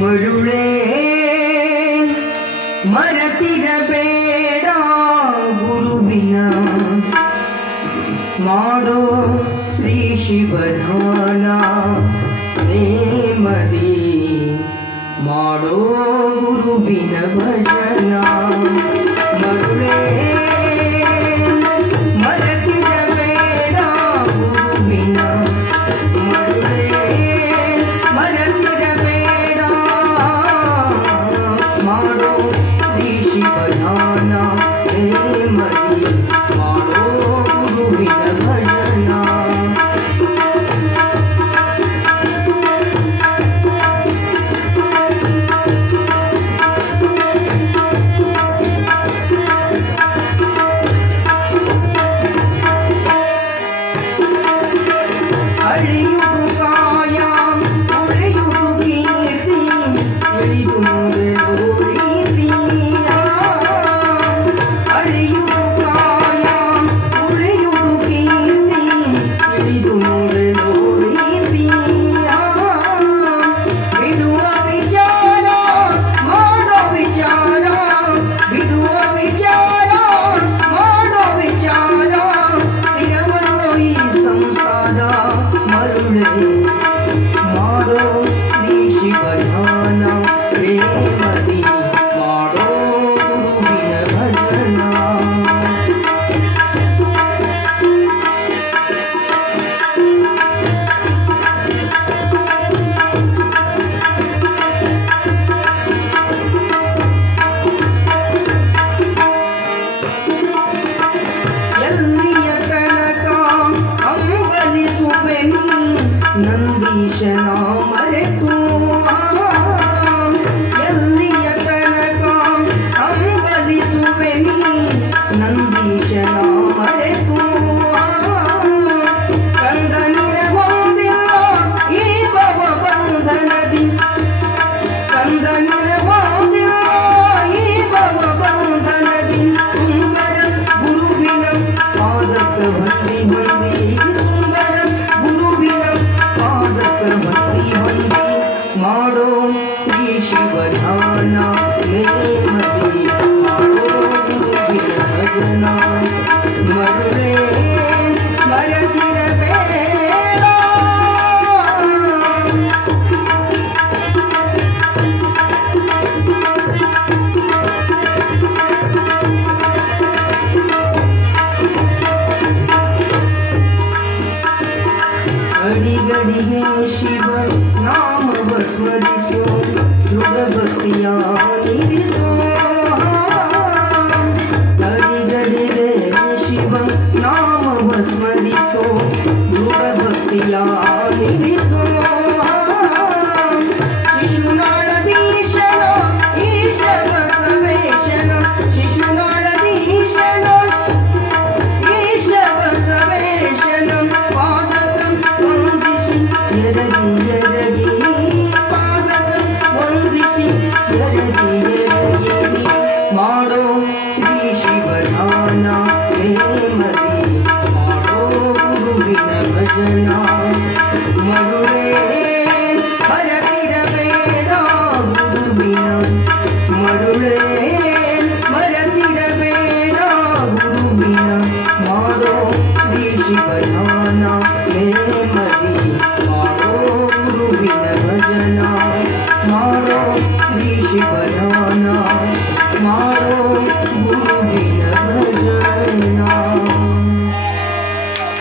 ಮರುಳೇ ಮರೆತಿರಬೇಡ ಗುರುವಿನ ಮಾಡೋ ಶ್ರೀ ಶಿವಧಾನ ನೇಮದಿ ಮಾಡೋ ಗುರುವಿನ ಭಜನ ಮರುಳೇ ಮರೆತಿರಬೇಡ ಗುರುವಿನ ಮರುಳೇ ಮರೆತಿರಬೇಡ ಮಾಡೋ ಶ್ರೀ ಶಿವಧಾನ ನೇಮದಿ ಮಾಡೋ ಗುರುವಿನ ಭಜನ ಅಳಿಯುವುದು ಕಾಯ ಉಳಿಯುವುದು ಕೀರ್ತಿ ಎಳಿದು ನೋಡೆದು ರೀತಿ ಅಳಿಯುವುದು ಕಾಯ ಉಳಿಯುವುದು ಕೀರ್ತಿ ಎಳಿದು ನೋಡೆದು ರೀತಿ ಬಿಡುವ ವಿಚಾರ ಮಾಡೋ ವಿಚಾರ ಬಿಡುವ ವಿಚಾರ ಮಾಡೋ ವಿಚಾರ ಸ್ಥಿರವೋ ಈ ಸಂಸಾರ ಮರುಳೇ ಮಾಡೋ ಶ್ರೀ ಶಿವಧಾನ ಪ್ರೇಮದಿ ಮಾಡೋ ಗುರುವಿನ ಭಜನ ಎಲ್ಲಿಯ ತನಕ ಅಂಬಲಿಸುವೆನಿ ನಂದೀಶನ ಮರೆತು ಎಲ್ಲಿಯ ತನಕ ಅಂಬಲಿಸುವೆನಿ ನಂದೀಶನ ಮರೆತು ಕಂದನಿನ ಹೊಂದಿಲ್ಲ ಈ ಭವ ಬಂಧನದಿ ಕಂದನಿನ ಹೊಂದಿಲ್ಲ ಈ ಭವ ಬಂಧನದಿ ಸುಂದರ ಗುರುವಿನ ಪಾದಕ ಭಕ್ತಿ ಬಂದಿ ಸುಂದರ ಗುರುವಿನ ಪಾದಕ ಭಕ್ತಿ ಬಂದಿ ಮಾಡೋ ಶ್ರೀ ಶಿವಧಾನ ನೇಮದಿ ಮಾಡೋ ಗುರುವಿನ ಭಜನ ಮರುಳೇ ಮರೆತಿರಬೇಡ ಅಡಿಗಡಿಗೆ ಶಿವ ನಾಮವ ಸ್ಮರಿಸೋ ದೃಢ ಭಕ್ತಿಯ ನಿಲ್ಲಿಸೋ ಅಡಿಗಡಿಗೆ ಶಿವ ನಾಮವ ಸ್ಮರಿಸೋ ದೃಢ ಭಕ್ತಿಯ ನಿಲ್ಲಿಸೋ ಶಿಶುನಾಳದೀಶನ ಈಶ ಬಸವೇಶನ ಶಿಶುನಾಳದೀಶನ ಈಶ ಬಸವೇಶನ ಪಾದಕಂ ವಂದಿಸಿ ಎರಗಿ ಎರಗಿ ಪಾದಕಂ ವಂದಿಸಿ ಎರಗಿ ಎರಗಿ ಮಾಡೋ ಶ್ರೀ ಶಿವಧಾನ ನೇಮದಿ ಮಾಡೋ ಗುರುವಿನ ಭಜನ ಮರುಳೇ ಮರೆತಿರಬೇಡ ಗುರುವಿನ ಮರುಳೇ ಮರೆತಿರಬೇಡ ಗುರುವಿನ ಮಾಡೋ ಶ್ರೀ ಶಿವಧಾನ ನೇಮದಿ ಮಾಡೋ ಗುರುವಿನ ಭಜನ ಮಾಡೋ ಶ್ರೀ ಶಿವಧಾನ ಮಾಡೋ ಗುರುವಿನ ಭಜನ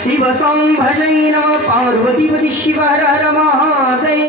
ಶಿವ ಸಂಭಜೈ ನಮಃ ಪಾರ್ವತೀಪತಿ ಶಿವ ಹರ ಹರ ಮಹಾದೇವ।